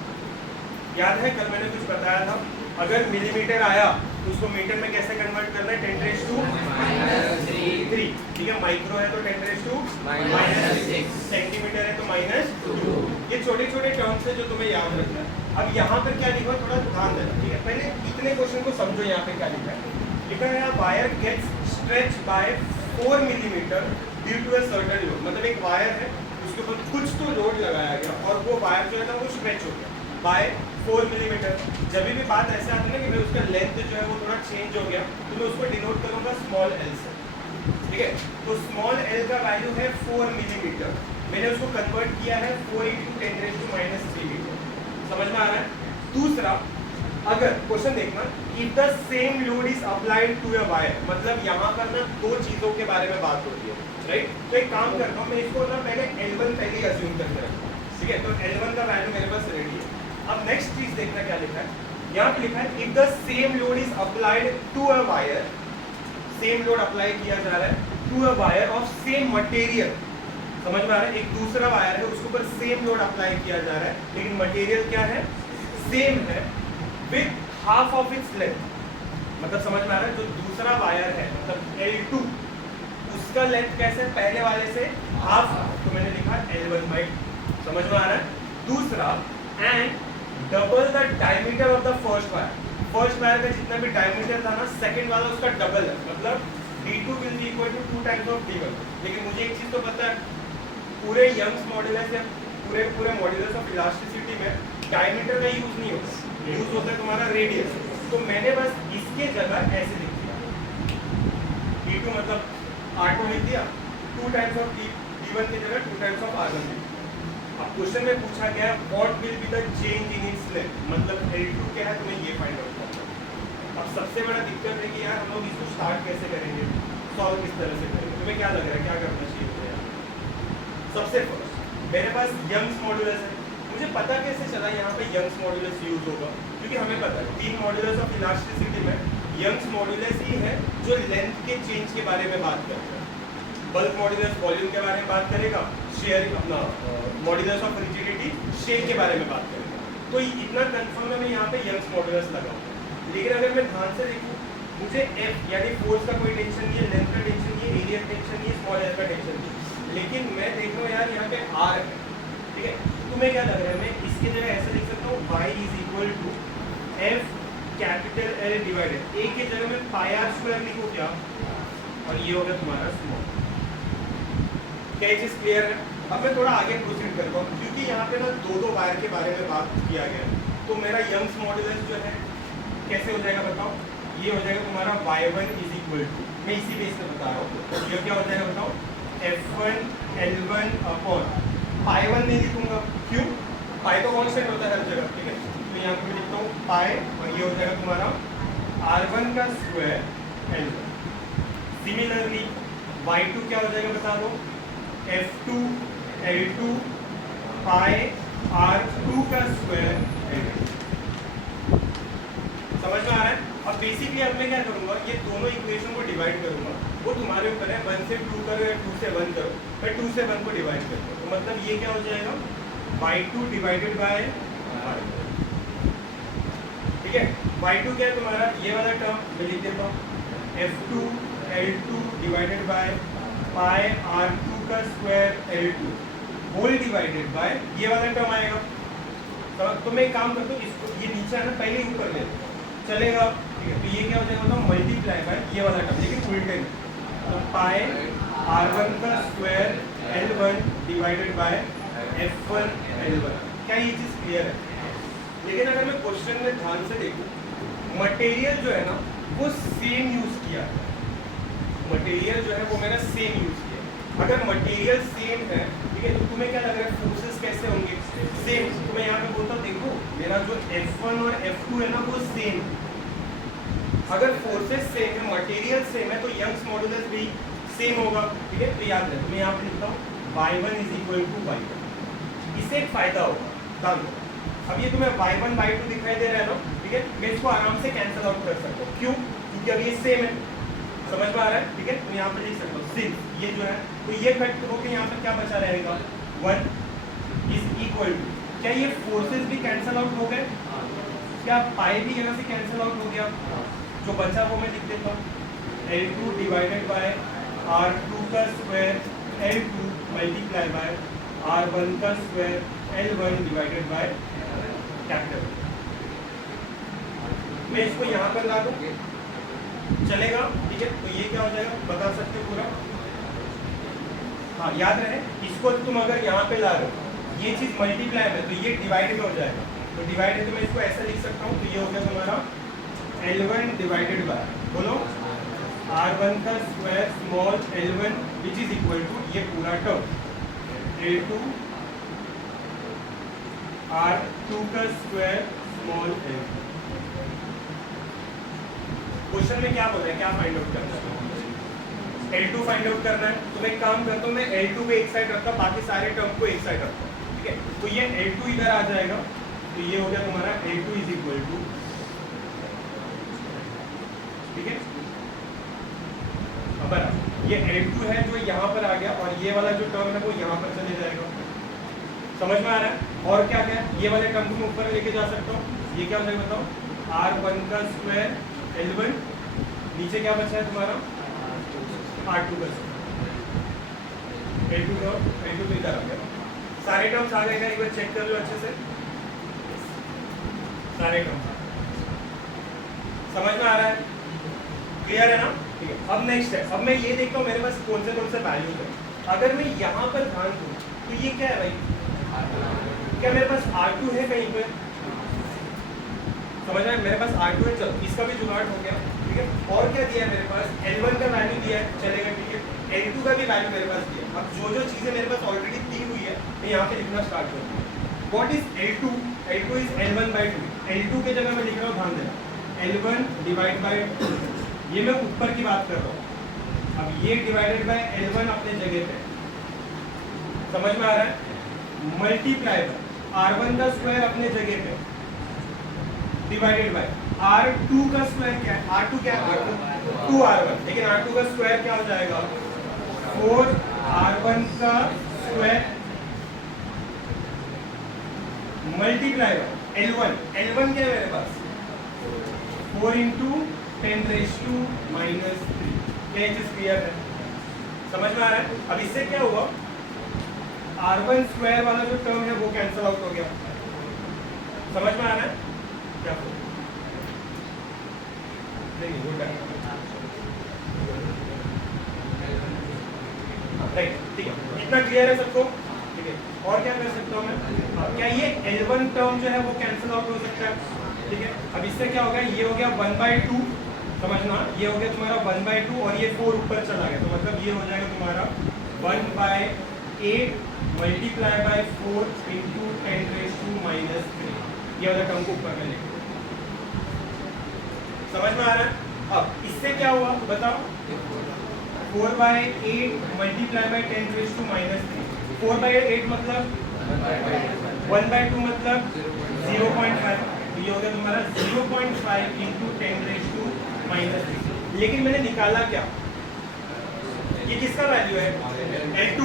याद है कल मैंने कुछ बताया था, अगर मिलीमीटर आया तो उसको मीटर में कैसे कन्वर्ट करना है, 10 रेज़ टू -3, ठीक है, माइक्रो है तो 10 रेज़ टू -6, सेंटीमीटर है तो -2, ये छोटे छोटे टर्म्स है जो तुम्हें याद रखना है। अब यहाँ पर क्या लिखा है थोड़ा ध्यान देना, ठीक है, पहले इतने क्वेश्चन को समझो, यहाँ पे क्या लिखा है, लिखा है wire gets stretch by 4 millimetre due to a certain load, मतलब एक वायर है उसके ऊपर कुछ तो लोड लगाया गया और वो वायर जो है ना वो स्ट्रेच हो गया बाय 4 मिलीमीटर। जब भी बात ऐसे आती है ना कि भाई उसका लेंथ जो है वो थोड़ा चेंज हो गया, तो मैं उसको डिनोट करूंगा स्मॉल एल से, ठीक है, तो स्मॉल एल का वैल्यू है 4 मिलीमीटर, मैंने उसको कन्वर्ट किया है 4 इंटू 10 रेज़ टू -3 मीटर, समझ में आ रहा है। दूसरा, अगर क्वेश्चन देखना, if the same load is applied to a wire, मतलब यहाँ पर ना दो चीजों के बारे में बात होती है, राइट, तो एक काम करता हूँ मैं इसको ना पहले L1 पहले ही अज्यूम करके रखता हूँ, ठीक है, तो L1 का वैल्यू मेरे पास रेडी है। अब नेक्स्ट चीज देखना क्या लिखा है, यहाँ पे लिखा है if the same load is applied to a wire, same load apply किया जा रहा है to a wire of same material, समझ में आ रहा है, एक दूसरा वायर है उसके ऊपर सेम लोड अप्लाई किया जा रहा है, लेकिन मटेरियल क्या है, सेम है, with half of its length, मतलब समझ में आ रहा है, जो दूसरा वायर है मतलब L2 उसका लेंथ कैसे है, पहले वाले से हाफ, तो मैंने लिखा L1/2, समझ में आ रहा है। दूसरा, and double the diameter of the first wire का जितना भी डायमीटर था ना सेकंड वाला उसका डबल है, मतलब D2 will be equal to 2 times of D1, लेकिन मुझे एक चीज तो पता है, पूरे यंग्स मॉड्यूलस या पूरे मॉड्यूलस ऑफ इलास्टिसिटी में डायमीटर का यूज नहीं होता, यूज होता है तुम्हारा रेडियस, तो मैंने बस इसके जगह ऐसे लिख दिया, D2 मतलब R2 लिख दिया, 2 टाइम्स ऑफ D1 की जगह 2 टाइम्स ऑफ R1 लिख दिया। अब क्वेश्चन में पूछा गया what will be the change in its length, मतलब L2 क्या है तुम्हें ये फाइंड आउट करना है। अब सबसे बड़ा दिक्कत है कि यार हम लोग इसको स्टार्ट कैसे करेंगे, सॉल्व किस तरह से करेंगे, तुम्हें क्या लग रहा है क्या करना चाहिए मुझे यार। सबसे फर्स्ट मेरे पास यंग्स मॉड्यूलस है, मुझे पता कैसे चला यहाँ पे यंग्स मॉड्यूलस यूज होगा, क्योंकि हमें पता है 3 मॉड्यूलस ऑफ इलास्टिसिटी में यंग्स मॉड्यूलस ही है जो लेंथ के चेंज के बारे में बात करता है, बल्क मॉड्यूलस वॉल्यूम के बारे में बात करेगा, शेयर अपना मॉड्यूलस ऑफ रिजिडिटी शेप के बारे में बात करेगा, तो इतना कंफर्म है मैं यहाँ पे यंग्स मॉड्यूलस लगाऊंगा। लेकिन अगर मैं ध्यान से देखूँ, मुझे F यानी फोर्स का कोई टेंशन नहीं है, लेंथ का टेंशन नहीं है, एरिया टेंशन नहीं है, स्मॉल एल का टेंशन नहीं है, लेकिन मैं देख रहा हूँ यार यहाँ पे R है, ठीक है, तुम्हें क्या लग रहा है, मैं इसके जगह ऐसे लिख सकता हूँ y is equal to F capital L divided, A की जगह मैं पाई R स्क्वायर लिखूँ क्या, और ये होगा तुम्हारा स्मॉल। क्या चीज क्लियर है। अब मैं थोड़ा आगे प्रोसीड करता हूँ, क्योंकि यहाँ पे ना दो वायर के बारे में बात किया गया है, तो मेरा यंग्स मॉड्यूलस जो है कैसे हो जाएगा बताओ, ये हो जाएगा तुम्हारा y1 इज इक्वल टू, मैं इसी बेस पे बता रहा हूँ, ये क्या हो जाएगा बताओ, F1 L1 अपॉन पाई 1 नहीं लिखूंगा, क्यों, पाई तो कांस्टेंट होता है हर जगह, ठीक है, तो यहाँ पे लिखता हूँ पाई, और ये हो जाएगा तुम्हारा R1 का स्क्वायर L1। सिमिलरली y2 क्या हो जाएगा बता दो, F2 L2 पाई R2 का स्क्वायर L2। समझ में आ रहा है। अब बेसिकली अब मैं क्या करूंगा, ये दोनों इक्वेशन को डिवाइड करूंगा, वो तुम्हारे ऊपर है, 1 से 2 करो या 2 से 1 करो, मैं 2 से 1 को डिवाइड करता हूँ, तो मतलब ये क्या हो जाएगा y2 डिवाइडेड बाय R1। ठीक है। y2 क्या है तुम्हारा, ये वाला टर्म मैं लिख देता हूँ F2 L2 divided by pi R2 का square L2 whole divided by ये वाला टर्म आएगा। तो मैं एक काम करता हूँ, इसको ये नीचे है ना पहले ही ऊपर ले चलेगा, ठीक है। तो ये क्या हो जाएगा बताओ, मल्टीप्लाई बाय ये वाला टर्म लेकिन उल्टे में, तो पाई R1 का square L1 divided by F1 L1। क्या ये चीज़ क्लियर है? लेकिन अगर मैं क्वेश्चन में ध्यान से देखूं, मटेरियल जो है ना वो सेम यूज किया है, मटेरियल जो है वो मैंने सेम यूज किया है। अगर मटेरियल सेम है, ठीक है, तो तुम्हें क्या लग रहा है फोर्सेस कैसे होंगे, सेम। तो मैं यहाँ पे बोलता हूँ देखो मेरा जो F1 और F2 है ना वो सेम, अगर फोर्सेस सेम है मटेरियल सेम है तो यंग्स मॉडुलस भी सेम होगा, ठीक है। तो याद रहे, तो मैं यहाँ पे लिखता हूँ y1 is equal to y1। इससे एक फायदा होगा, ध्यान दो, अब ये तुम्हें y1 y2 दिखाई दे रहा है ना, ठीक है, मैं इसको आराम से कैंसिल आउट कर सकता हूँ। क्यों? क्योंकि अब ये सेम है, समझ में आ रहा है, ठीक है। तो यहाँ पे लिख सकता हूँ सिंस ये जो है, तो ये कट होकर यहाँ पे क्या बचा रहेगा, 1 इज इक्वल टू, क्या ये फोर्सेस भी कैंसिल आउट हो गए, क्या पाई भी यहाँ से कैंसिल आउट हो गया, जो बचा वो मैं लिख देता हूँ L2 डिवाइडेड बाय R2 का square L2 multiply by R1 का square L1 divided by capital. मैं इसको यहाँ पर ला दूँ चलेगा, ठीक है। तो ये क्या हो जाएगा बता सकते हो पूरा, हाँ याद रहे, इसको तुम अगर यहाँ पे ला रहे हो ये चीज़ मल्टीप्लाई में तो ये डिवाइड में हो जाएगा, तो डिवाइड है तो मैं इसको ऐसा लिख सकता हूँ, तो ये हो गया तुम्हारा L1 डिवाइडेड बाय, बोलो R1 का square small L1 which is equal to ये पूरा टर्म L2 R2 का स्क्वायर स्मॉल L2। क्वेश्चन में क्या बोल रहे हैं, क्या फाइंड आउट करना है, L2 फाइंड आउट करना है। तो मैं एक काम करता हूँ, मैं L2 को एक साइड रखता हूँ, बाकी सारे टर्म को एक साइड रखता हूँ, ठीक है। तो ये L2 इधर आ जाएगा, तो ये हो गया तुम्हारा L2 इज इक्वल टू, ठीक है। अब ये L2 है जो यहाँ पर आ गया और ये वाला जो टर्म है वो यहाँ पर चले जाएगा, समझ में आ रहा है। और क्या क्या है, ये वाले टर्म को मैं ऊपर लेके जा सकता हूँ, ये क्या हो जाएगा बताओ, R1 का स्क्वायर L1, नीचे क्या बचा है तुम्हारा R2 का स्क्वायर L2 तो इधर आ गया, सारे टर्म्स आ गए, एक बार चेक कर लो अच्छे से, सारे टर्म्स समझ में आ रहा है, क्लियर है ना, ठीक है। अब नेक्स्ट है, अब मैं ये देखता हूँ मेरे पास कौन से वैल्यूज है। अगर मैं यहाँ पर ध्यान दूँ तो ये क्या है भाई, क्या मेरे पास R2 है कहीं पे, समझ रहे हैं, मेरे पास R2 है, चलो इसका भी जुगाड़ हो गया, ठीक है। और क्या दिया है मेरे पास, L1 का वैल्यू दिया है, चलेगा, ठीक है। L2 का भी वैल्यू मेरे पास दिया है। अब जो चीजें मेरे पास ऑलरेडी दी हुई है मैं यहाँ पे लिखना स्टार्ट करूँ। What is L2? L2 is L1/2। L2 के जगह मैं लिख रहा हूँ, ध्यान देना, L1 डिवाइड बाय, ये मैं ऊपर की बात कर रहा हूँ, अब ये डिवाइडेड बाय L1 अपने जगह पे, समझ में आ रहा है, मल्टीप्लाई बाय R1 का स्क्वायर अपने जगह पे डिवाइडेड बाय R2 का स्क्वायर क्या है, R2 क्या है, R2 2R1, लेकिन R2 का स्क्वायर क्या हो जाएगा 4R1 का स्क्वायर मल्टीप्लाई बाय L1 क्या है मेरे पास 4 × 10⁻⁻3। क्या ये चीज क्लियर है, समझ में आ रहा है। अब इससे क्या हुआ, R1 स्क्वायर वाला जो टर्म है वो कैंसिल आउट हो गया, समझ में आ रहा है क्या, नहीं गुड है, राइट, ठीक है, इतना क्लियर है सबको, ठीक है। और क्या कर सकता हूँ मैं, क्या ये L1 टर्म जो है वो कैंसिल आउट हो सकता है, ठीक है। अब इससे क्या हो गया, ये हो गया 1/2, समझना, ये हो गया तुम्हारा 1/2 और ये 4 ऊपर चला गया, तो मतलब ये हो जाएगा तुम्हारा 1/8 मल्टीप्लाई बाय 4 × 10⁻⁻3। ये वाला टर्म को ऊपर में लेंगे, समझ में आ रहा है। अब इससे क्या हुआ बताओ, 4/8 मल्टीप्लाई बाय 10⁻⁻3, 4/8 मतलब 1/2 मतलब 0.5, तो ये हो गया तुम्हारा 0.5 × 10⁻⁻3। लेकिन मैंने निकाला क्या, ये किसका वैल्यू है L2,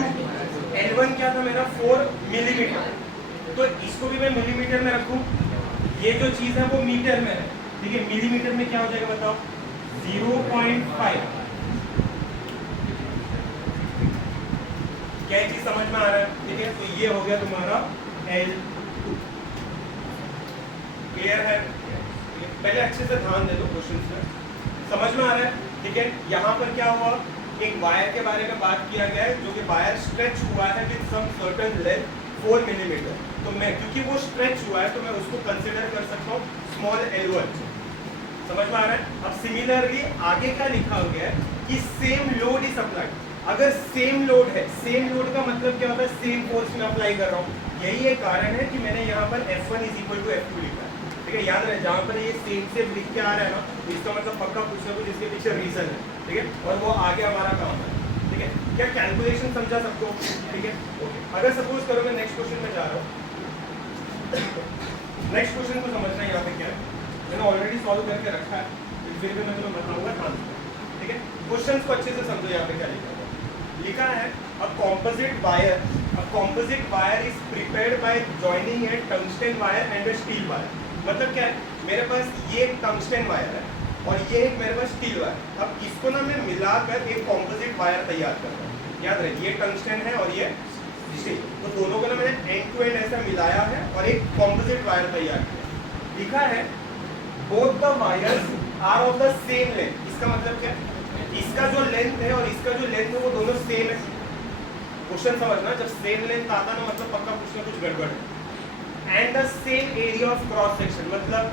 L1 क्या था मेरा 4 मिलीमीटर, तो इसको भी मैं मिलीमीटर में रखूं, ये जो चीज है वो मीटर में है, ठीक है। मिलीमीटर में क्या हो जाएगा बताओ, 0.5। क्या चीज समझ में आ रहा है, ठीक है। तो ये हो गया तुम्हारा L2, क्लियर है। पहले अच्छे से ध्यान दे दो क्वेश्चन में, समझ में आ रहा है, ठीक है। यहाँ पर क्या हुआ, एक वायर के बारे में बात किया गया है, जो कि वायर स्ट्रेच हुआ है with some certain length 4 millimetre. तो मैं क्योंकि वो स्ट्रेच हुआ है तो मैं उसको कंसिडर कर सकता हूँ स्मॉल L1। समझ में आ रहा है। अब सिमिलरली आगे क्या लिखा हो गया है कि सेम लोड इज अप्लाइड। अगर सेम लोड है, सेम लोड का मतलब क्या होता है, सेम फोर्स में अप्लाई कर रहा हूँ। यही एक कारण है कि मैंने यहाँ पर F1 = F2 लिखा है, ठीक है। याद रहे, जहाँ पर ये सेम से लिख के आ रहा है ना, इसका मतलब पक्का कुछ ना कुछ इसके पीछे रीजन है, ठीक है। और वो आगे हमारा काम है, ठीक है। क्या कैलकुलेशन समझा सबको, ठीक है, ओके। अगर सपोज करो मैं नेक्स्ट क्वेश्चन में जा रहा हूँ, नेक्स्ट क्वेश्चन को समझना है यहाँ पे क्या है, मैंने ऑलरेडी सॉल्व करके रखा है, फिर भी मैं तुम्हें बताऊंगा ट्रांसफर, ठीक है। क्वेश्चन को अच्छे से समझो, यहाँ पे क्या लिखा है, a composite wire is prepared by joining a tungsten wire and a steel wire। मतलब क्या है, मेरे पास ये टंगस्टन वायर है और ये एक मेरे पास स्टील वायर। अब इसको ना मैं मिलाकर एक कॉम्पोजिट वायर तैयार कर रहा हूँ। याद रहे, ये टंगस्टन है और ये स्टील, तो दोनों को ना मैंने एंड टू एंड ऐसा मिलाया है और एक कॉम्पोजिट वायर तैयार किया। लिखा है both the wires are of the same length. इसका मतलब क्या है, इसका जो लेंथ है और इसका जो लेंथ है वो दोनों सेम है। क्वेश्चन समझना, जब सेम लेंथ आता ना मतलब पक्का कुछ ना कुछ गड़बड़ है। And the same area of cross section, मतलब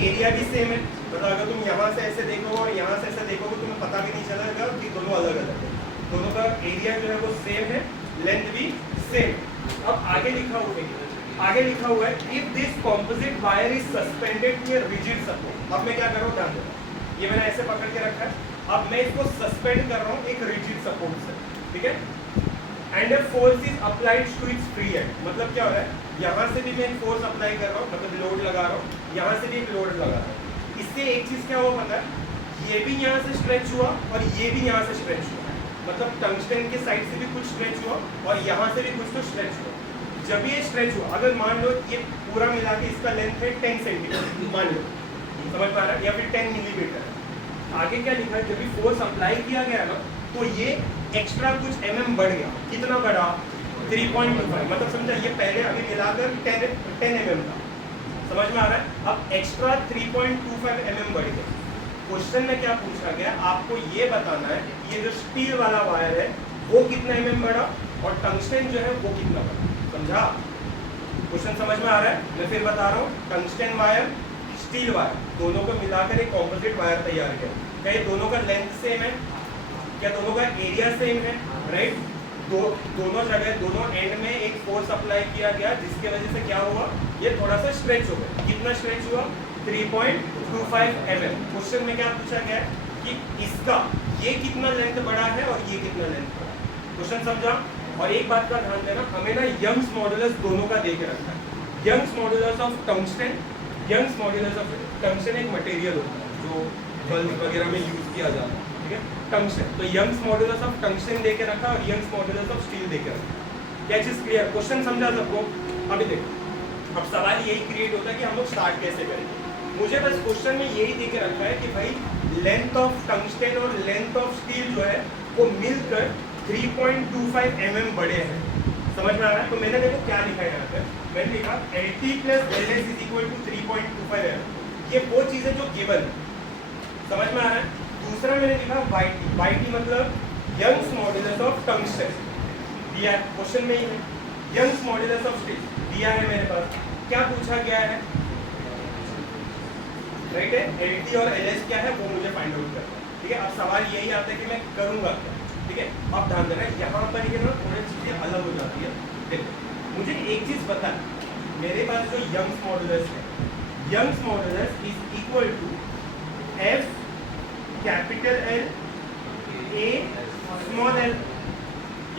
एरिया भी सेम है। मतलब अगर तुम यहाँ से ऐसे देखोगे और यहाँ से ऐसे देखोगे तुम्हें पता भी नहीं चलेगा कि दोनों अलग अलग है। दोनों का एरिया जो है वो सेम है, लेंथ भी सेम। अब आगे लिखा हुआ है if this composite wire is suspended near rigid support. अब मैं क्या कर रहा हूँ, ध्यान देना, ये मैंने ऐसे पकड़ के रखा है, अब मैं इसको सस्पेंड कर रहा हूँ एक रिजिड सपोर्ट से, ठीक है। And a force is applied to its free end. मतलब क्या हो रहा है, यहाँ से भी मैं एक फोर्स अप्लाई कर रहा हूँ, मतलब लोड लगा रहा हूँ, यहाँ से भी एक लोड लगा रहा हूँ। इससे एक चीज क्या हुआ पता है, ये भी यहाँ से स्ट्रेच हुआ और ये भी यहाँ से स्ट्रेच हुआ, मतलब टंगस्टन के साइड से भी कुछ स्ट्रेच हुआ और यहाँ से भी कुछ तो स्ट्रेच हुआ। जब ये स्ट्रेच हुआ, अगर मान लो ये पूरा मिला के इसका लेंथ है 10 सेंटीमीटर मान लो, समझ पा रहा है, या फिर 10 मिलीमीटर है। आगे क्या लिखा है, जब भी फोर्स अप्लाई किया गया ना तो ये एक्स्ट्रा कुछ mm बढ़ गया। कितना बढ़ा, 3.25। मतलब समझा, ये पहले अभी मिलाकर 10 mm था, समझ में आ रहा है। अब एक्स्ट्रा 3.25 mm बढ़ गया। क्वेश्चन में क्या पूछा गया, आपको ये बताना है ये जो स्टील वाला वायर है वो कितना mm बढ़ा और टंगस्टन जो है वो कितना बढ़ा। समझा, क्वेश्चन समझ में आ रहा है। मैं फिर बता रहा हूँ, टंगस्टन वायर स्टील वायर दोनों को मिलाकर एक कॉम्पोजिट वायर तैयार किया। क्या ये दोनों का लेंथ सेम है, क्या दोनों का एरिया सेम है, राइट। दोनों जगह दोनों एंड में एक फोर्स अप्लाई किया गया जिसकी वजह से क्या हुआ, ये थोड़ा सा स्ट्रेच हो गया। कितना स्ट्रेच हुआ, 3.25 mm। क्वेश्चन में क्या पूछा गया कि इसका ये कितना लेंथ बढ़ा है और ये कितना लेंथ बढ़ा है। क्वेश्चन समझा। और एक बात का ध्यान देना, हमें ना यंग्स मॉडुलस दोनों का दे के रखा है। Young's modulus of tungsten, Young's modulus of tungsten एक मटेरियल होता है जो बल्ब वगैरह में यूज किया जाता है, ठीक है, टंगस्टन। तो यंग्स मॉडुलस ऑफ टंगस्टन दे के रखा और यंग्स मॉडुलस ऑफ स्टील दे के रखा। क्या चीज क्लियर, क्वेश्चन समझा सबको। अभी देखो, अब सवाल यही क्रिएट होता है कि हम लोग स्टार्ट कैसे करेंगे। मुझे बस क्वेश्चन में यही दे के रखा है कि भाई लेंथ ऑफ टंगस्टन और लेंथ ऑफ स्टील जो है वो मिलकर 3.25 mm बड़े हैं। समझ में आ रहा है। तो मैंने देखो क्या लिखा है यहाँ पे, मैंने लिखा LT + LS = 3.25 mm। ये वो चीज़ है जो गिवन है, समझ में आ रहा है। दूसरा मैंने लिखा YT मतलब यंग्स मॉडुलस ऑफ टंगस्टन दिया है, क्वेश्चन में ही है। यंग्स मॉडुलस ऑफ स्टील दिया है मेरे पास। क्या पूछा गया है, राइट है, LT और LS क्या है वो मुझे फाइंड आउट करना है, ठीक है। अब सवाल यही आता है कि मैं करूँगा क्या, ठीक है। अब ध्यान देना, यहाँ पर ये ना थोड़ी चीज़ें अलग हो जाती है। देखो मुझे एक चीज़ पता है, मेरे पास जो यंग्स मॉडुलस है, Young's modulus = F capital L A small l।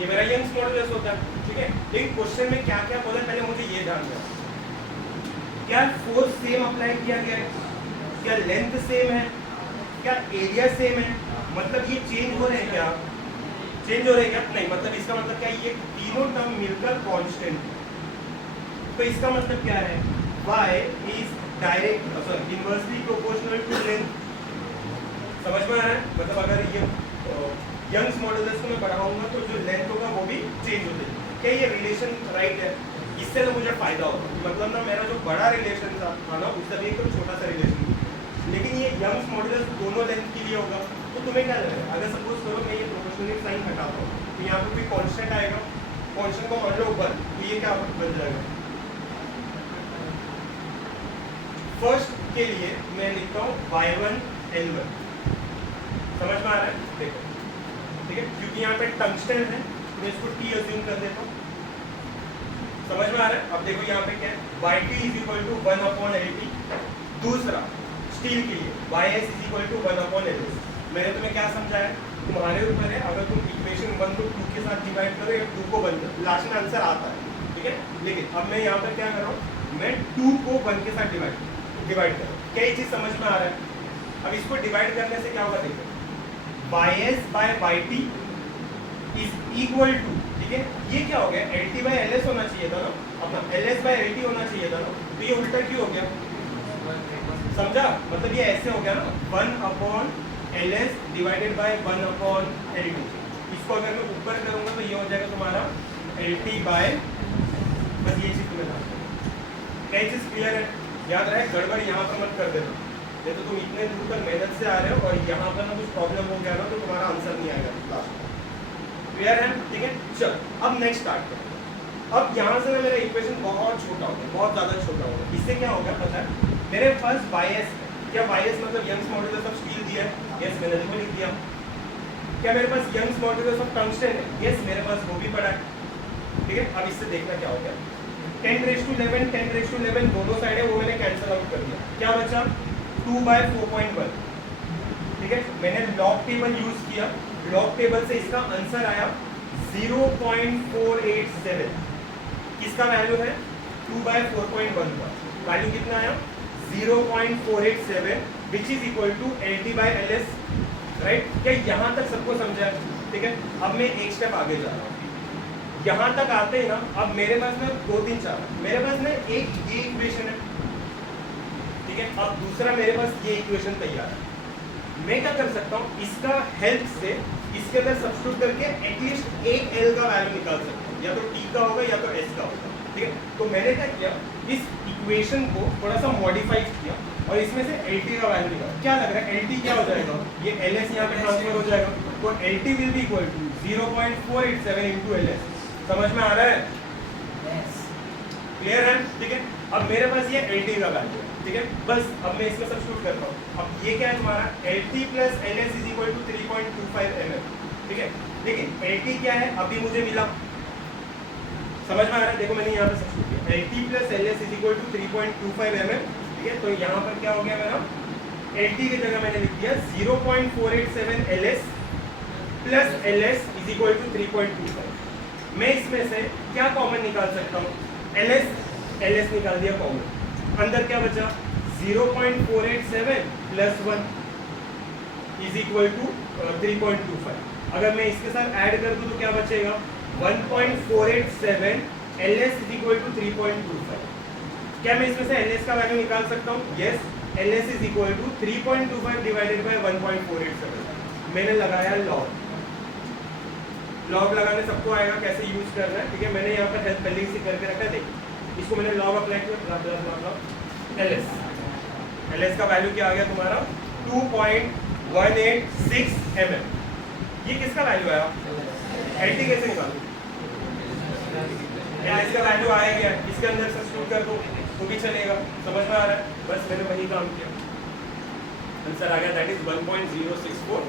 ये मेरा यंग्स मॉडुलस होता है, ठीक है। लेकिन क्वेश्चन में क्या क्या बोला पहले मुझे ये ध्यान देना। क्या फोर्स सेम अप्लाई किया गया है, क्या लेंथ सेम है, क्या एरिया सेम है, मतलब ये चेंज हो रहे हैं, क्या चेंज हो रहे हैं क्या नहीं। मतलब इसका मतलब क्या, ये तीनों टर्म मिलकर कांस्टेंट है। तो इसका मतलब क्या है, y is direct sorry inversely proportional to length. समझ में आ रहा है? मतलब अगर ये यंग्स मॉडुलस को मैं बढ़ाऊंगा तो जो लेंथ होगा वो भी चेंज हो जाएगी। क्या ये रिलेशन राइट है? इससे तो मुझे फायदा होगा, मतलब ना मेरा जो बड़ा रिलेशन था ना उससे भी एकदम छोटा सा रिलेशन, लेकिन ये यंग्स मॉडुलस दोनों लेंथ के लिए होगा। तो तुम्हें क्या लगेगा अगर सपोज करो मैं ये प्रोपोर्शनल साइन हटाता हूँ तो यहाँ पे कोई कांस्टेंट आएगा, कांस्टेंट को मान लो 1, तो ये क्या बन जाएगा? फर्स्ट के लिए मैं लिखता हूँ y1 L1। समझ में आ रहा है? देखो ठीक है, क्योंकि यहाँ पे टंगस्टन है तो मैं इसको T अज्यूम कर देता हूँ। समझ में आ रहा है? अब देखो यहाँ पे क्या है, yt is equal to 1/LT। दूसरा स्टील के लिए ys is equal to 1/LS। मैंने तुम्हें क्या समझाया, तुम्हारे ऊपर है, अगर तुम इक्वेशन 1 को 2 के साथ डिवाइड करो या 2 को 1 करो, लास्ट में आंसर आता है, ठीक है। लेकिन अब मैं यहाँ पर क्या कर रहा हूँ, मैं 2 को 1 के साथ डिवाइड कर रहा हूँ। क्या ये चीज़ समझ में आ रहा है? अब इसको डिवाइड करने से क्या होगा देखो, ys by yt is equal to, ठीक है, ये क्या हो गया, lt बाय ls होना चाहिए था ना, अपना ls बाय lt होना चाहिए था ना, तो ये उल्टा क्यों हो गया? समझा? मतलब ये ऐसे हो गया ना, 1/ls डिवाइडेड बाय 1/lt। इसको अगर मैं ऊपर करूंगा तो ये हो जाएगा तुम्हारा lt बाय, बस ये चीज तुम्हें क्या चीज क्लियर है? याद रहे, गड़बड़ यहाँ पर मत कर देना, नहीं तो तुम इतने दूर तक मेहनत से आ रहे हो और यहाँ पर ना कुछ प्रॉब्लम हो गया ना तो तुम्हारा आंसर नहीं आएगा क्लास में। क्लियर है? ठीक है, चल अब नेक्स्ट स्टार्ट करें। अब यहाँ से ना मेरा इक्वेशन बहुत छोटा हो गया, बहुत ज़्यादा छोटा हो गया। इससे क्या होगा पता है, मेरे पास ys है, क्या ys मतलब यंग्स मॉडुलस ऑफ स्टील दिया है, यस मैंने देखो लिख दिया। क्या मेरे पास यंग्स मॉडुलस ऑफ टंगस्टन है, यस मेरे पास वो भी पड़ा है, ठीक है। अब इससे देखना क्या हो गया, 10⁻11 10⁻11 दोनों साइड है वो मैंने कैंसिल आउट कर दिया, क्या बचा 2/4.1, ठीक है। मैंने लॉग टेबल यूज किया, लॉग टेबल से इसका आंसर आया 0.487। किसका वैल्यू है? 2/4.1 का वैल्यू कितना आया? 0.487 which is equal to LT by LS, right. क्या यहाँ तक सबको समझा? ठीक है, अब मैं एक स्टेप आगे जा रहा हूँ। यहाँ तक आते हैं ना, अब मेरे पास में 2 3 4 मेरे पास में एक ये इक्वेशन है, ठीक है। अब दूसरा मेरे पास ये इक्वेशन तैयार है, मैं क्या कर सकता हूँ, इसका हेल्प से इसके अंदर सब्स्टिट्यूट करके एटलीस्ट एक L का वैल्यू निकाल सकता हूँ, या तो T का होगा या तो S का होगा, ठीक है। तो मैंने क्या किया, इस इक्वेशन को थोड़ा सा मॉडिफाई किया और इसमें से LT का वैल्यू निकाला। क्या लग रहा है LT क्या हो जाएगा, ये LS यहाँ पे ट्रांसफर हो जाएगा, तो LT will be equal to 0.487 into LS। समझ में आ रहा है? क्लियर है? ठीक है, अब मेरे पास ये LT का वैल्यू है, ठीक है। बस अब मैं इसमें सब्स्टिट्यूट करता हूँ। अब ये क्या है तुम्हारा, LT plus LS is equal to 3.25 mm, ठीक है। लेकिन LT क्या है अभी मुझे मिला, समझ में आ रहा है? देखो मैंने यहाँ पे सब्स्टिट्यूट किया, LT plus LS is equal to 3.25 mm, ठीक है। तो यहाँ पर क्या हो गया मेरा, LT की जगह मैंने लिख दिया 0.487 LS plus LS is equal to 3.25। मैं इसमें से क्या कॉमन निकाल सकता हूँ, LS निकाल दिया कॉमन, अंदर क्या बचा 0.487 प्लस 1 इज इक्वल टू 3.25। अगर मैं इसके साथ ऐड कर दूं तो क्या बचेगा 1.487 LS इज इक्वल टू 3.25। क्या मैं इसमें से LS का वैल्यू निकाल सकता हूँ? Yes, LS is equal to 3.25 divided by 1.487। मैंने लगाया लॉग, लॉग लगाने सबको आएगा कैसे यूज करना है, ठीक है। मैंने यहाँ पर हेल्प पहले से करके रखा है, देखिए इसको मैंने लॉग अप्लाई किया, LS का वैल्यू क्या आ गया तुम्हारा 2.186 mm। ये किसका वैल्यू आया, LT कैसे निकालूं, LS का वैल्यू आया गया, इसके अंदर सब्स्टिट्यूट कर दो तो भी चलेगा। समझ में आ रहा है? बस मैंने वही काम किया, आंसर आ गया, दैट इज 1.064